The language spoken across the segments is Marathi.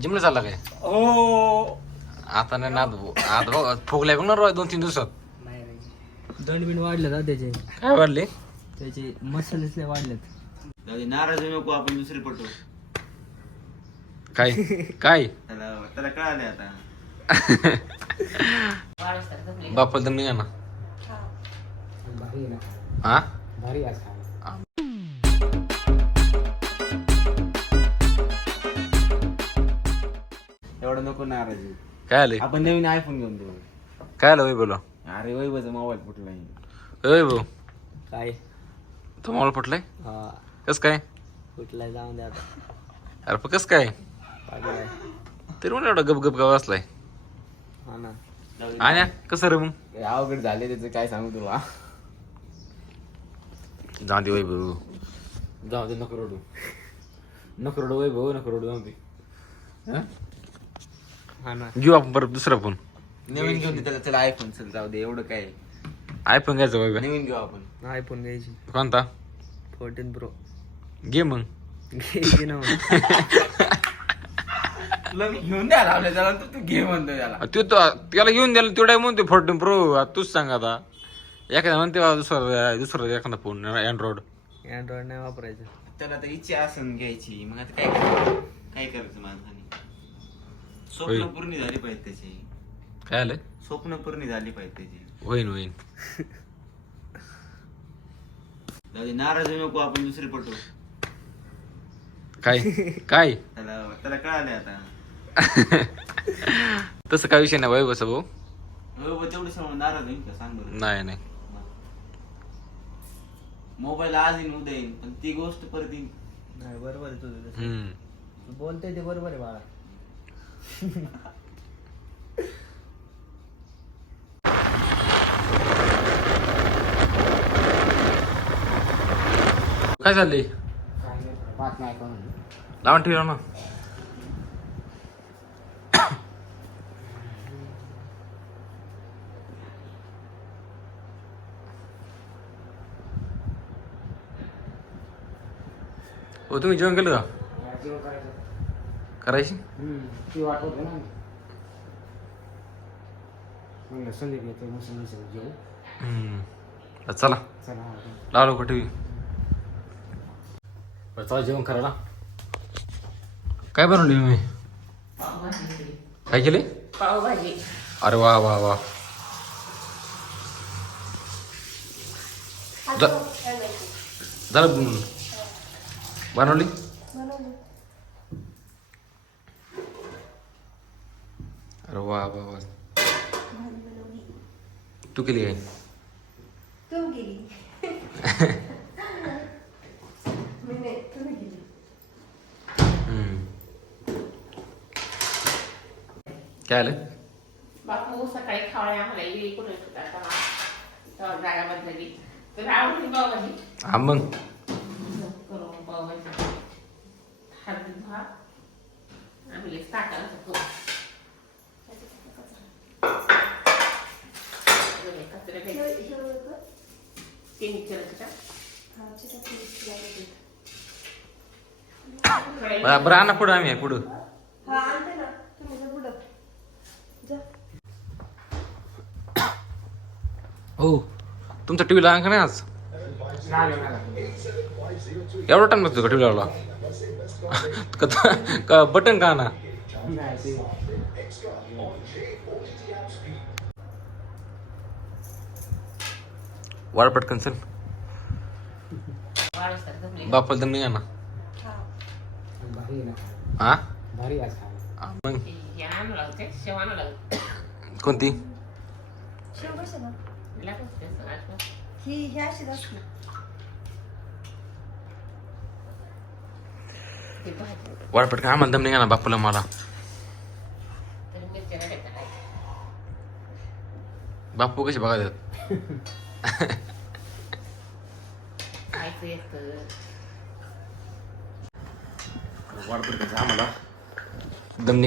जिमला चालला काय? हो. आता नाही नाद. आता बघ फुगलाय बघ ना रोज दोन तीन दिवसात. नाही नाही. दंड बिंड वाढले ना त्याचे. काय वाढले? त्याचे मसालेच नाही वाढलेत. जाऊ दे, नाराज होऊ नको आपण दुसरी पटू. काय? काय? त्याला त्याला कळाले आता. बापाला दम निघा ना. भारी आहे ना. हा? भारी आज एवढं नको नाराज. काय आले आपण नवीन आयफोन घेऊन देऊ काय आलं बोलो? अरे वैभवचा मोबाईल फुटला वय भाऊ. काय? तो मला फुटलाय? हा. कस काय? कुठला जाऊन द्या आता. अरे पण कस काय? पागल आहे. तरी म्हणलं एवढा गप गप गप असलाय. हा ना. आणि कसं रे मग? हे अवघड झाले त्याचं काय सांगू तुला? जाऊ दे वय भाऊ. जाऊ दे नको रडू. नको रडू वैभव नको रडू जाऊ दे. हा? हा ना. घेऊ आपण परत दुसरा फोन नवीन घेऊन दे त्याला चला आयफोन चल जाऊ दे एवढं काय. आयफोन घ्यायचा वय नवीन घेऊ आपण. आयफोन घ्यायची. कोणता? फोर्टीन प्रो घे मग. घ्यायची ना मग. तुला मी घेऊन द्या लावलं त्याला तर तू घे म्हणतो त्याला. तो तो त्याला घेऊन द्यायला तेवढा म्हणते फोर्टीन प्रो तूच सांग आता. एखादा म्हणते बा दुसरा दुसरा एखादा फोन अँड्रॉइड अँड्रॉइड नाही वापरायचं. त्याला तर इच्छा असन घ्यायची. मग आता काय करायचं? काय करायचं माणसाने? स्वप्न. पूर्ण झाली पाहिजे त्याची. काय आलं? स्वप्न पूर्ण झाली पाहिजे त्याची. होईन होईन. जाऊ दे, नाराज होऊ नको आपण दुसरी पटू काय? काय? त्याला त्याला कळाले आता. तसं काय विषय नाही वय बस भाऊ? हो तेवढं समोर नाराज होईल का? सांग बरं. नाही नाही. मोबाईल आज येईन उद्या येईन पण ती गोष्ट परत येईन. नाही बरोबर आहे तुझं तसं. हम्म. तू बोलते ते बरोबर आहे बाळा. काय चाललंय बात नाही कोण लावून ठेवा ना हो तुम्ही जेवण केलं का करायची? ती वाट होते ना. म्हणलं जेऊ हम्म. तर चला चला लाव लवकर चला जेवण करायला. काय बनवली मी? काय केले? पावभाजी. अरे वा वा वा. जा- झालं बनवली? अरे वा वा वा तू केली काय. काय आलं? बापू सकाळी खावणे आम्हाला येई कुठे होता तेव्हा जागा बदलली तर आवडली पावभाजी. हा मग? पावभाजी. हळदी भात. आम्ही लेस टाकायला होतो कचरे तीन चलच्या बरं बरं आणा पुढं आम्ही आहे, पुढं. हा तुमचा टी व्ही लागला का नाही आज? एवढा टाइम लागतो का टी व्ही लावला बटन का ना वाढ पटकन चल. बापाला दम निघा ना. भारी हा? मग? कोणती? वाढ पटकन. आम्हाला दम निघा ना बापूला मला. बापू कसे बघा देत खायचं येतं वाढ पटकन आम्हाला दम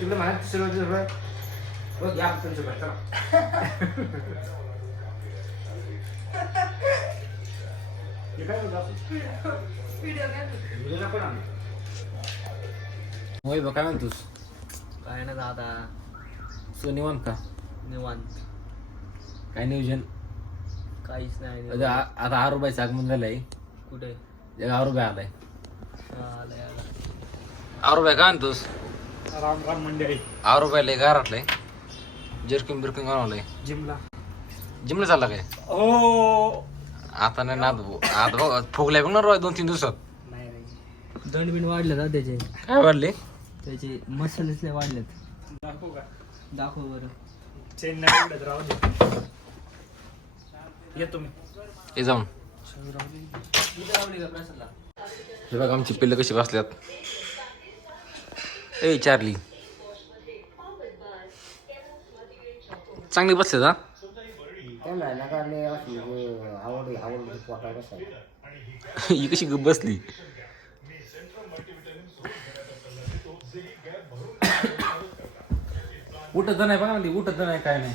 तुला म्हणा तिसरं रोज रुपये बघ या तुमचं घर चला. हे. होय बा काय? म्हणतोस? काय ना दादा. सो निवांत का? निवांत. काय नियोजन? काहीच नाही आता आता आरू आगमन झालंय. कुठे? आरू रुपये आलाय. आरू रुपये काय म्हणतोस? राम राम मंडळी. आरू एक घरातलंय जर्किंग बिर्किंग बनवलंय जिमला. जिमला चालला काय? हो. आता नाही ना आता बघ फुगलाय बघ ना रोय दोन तीन दिवसात. नाही नाही. दंड बिंड वाढले ना त्याचे. काय वाढले? त्याचे मसल्स नाही वाढलेत. दाखवू का? दाखव बरं. चेन्नई एवढंच राहू दे. येतो मी हे जाऊन. हे बघ आमची पिल्लं कशी बसल्यात. ए चार्ली. चांगली बसले हा? त्यांना नका लय असं म्हणजे आवड आवड पोटावर बसायला ही कशी गप बसली? उठत नाही बघा ना ती, उठत नाही काय नाही.